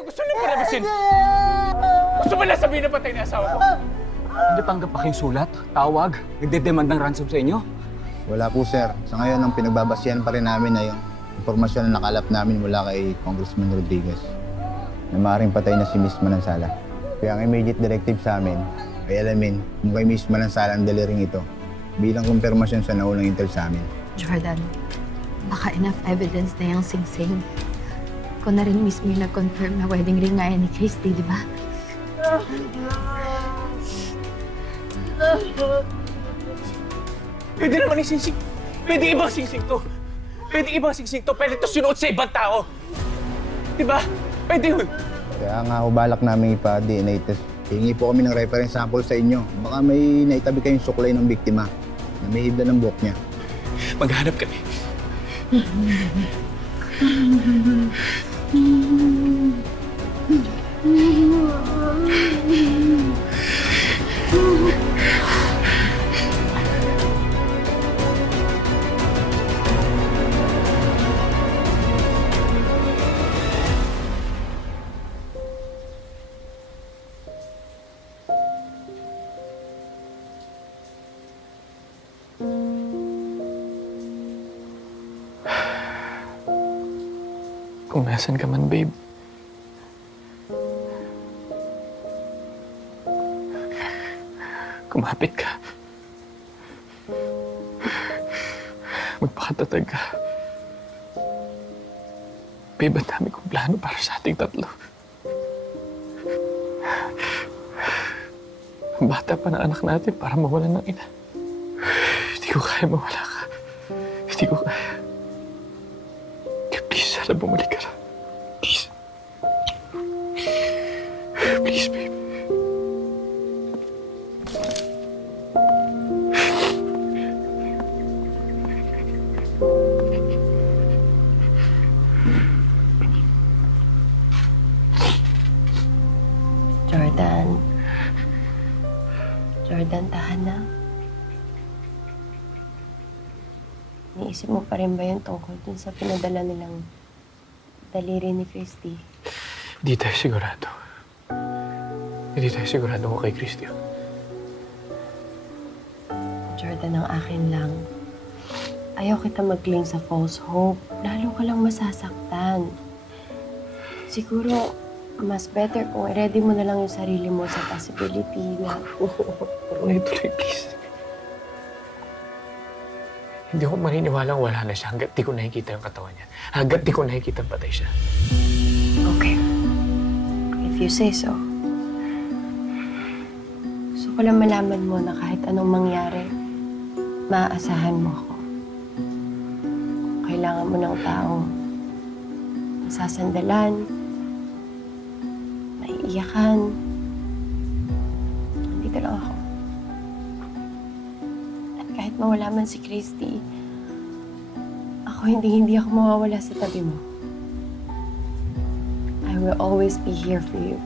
Ano gusto niyo palabasin? Gusto mo lang sabihin na patay na asawa ko? Natanggap pa kayong sulat, tawag, nagdedemand ng ransom sa inyo? Wala po sir. Sa ngayon, ang pinagbabasihan pa rin namin ay yung impormasyon na nakalap namin mula kay Congressman Rodriguez na maaaring patay na si Miss Manansala. Kaya ang immediate directive sa amin ay alamin kung kay Miss Manansala ang deliring ito bilang kumpirmasyon sa naunang intel sa amin. Jordan, baka enough evidence na yung sing-sing. Ko na rin mismo yung nag-confirm na wedding ring nga yan ni Christy, di ba? Pwede naman yung singsing. Pwede ibang singsing to. Pwede ibang singsing to. Pwede to sinuot sa ibang tao. Di ba? Pwede yun. Kaya nga ho, balak namin ipa-DNA test. Hingi po kami ng reference sample sa inyo. Baka may naitabi kayong suklay ng biktima na may hibla ng buhok niya. Maghanap kami. thank mm -hmm. you Kung nasan ka man, babe. Kumapit ka. Magpakatatag ka. Babe, ang dami kong plano para sa ating tatlo. Ang bata pa ng anak natin para mawalan ng ina. Hindi ko kaya mawala ka. Hindi ko kaya. Please, sana bumalik ka na. Please. Please, babe. Jordan. Jordan, tahan na. Niisip mo pa rin ba yung tungkol dun sa pinadala nilang daliri ni Christy? Hindi tayo sigurado. Hindi tayo sigurado kung kay Christy yun. Jordan, ang akin lang. Ayaw kita mag-cling sa false hope. Lalo ka lang masasaktan. Siguro, mas better kung ready mo na lang yung sarili mo sa possibility na Pero ituloy, please. Hindi ako maniniwalang wala na siya hanggat di ko nakikita yung katawan niya. Hanggat di ko nakikita patay siya. Okay. If you say so. Gusto ko lang malaman mo na kahit anong mangyari, maaasahan mo ako. Kailangan mo ng tao. Masasandalan. Naiiyakan. Dito lang ako. Mawala man si Christy, ako hindi-hindi ako mawawala sa tabi mo. I will always be here for you.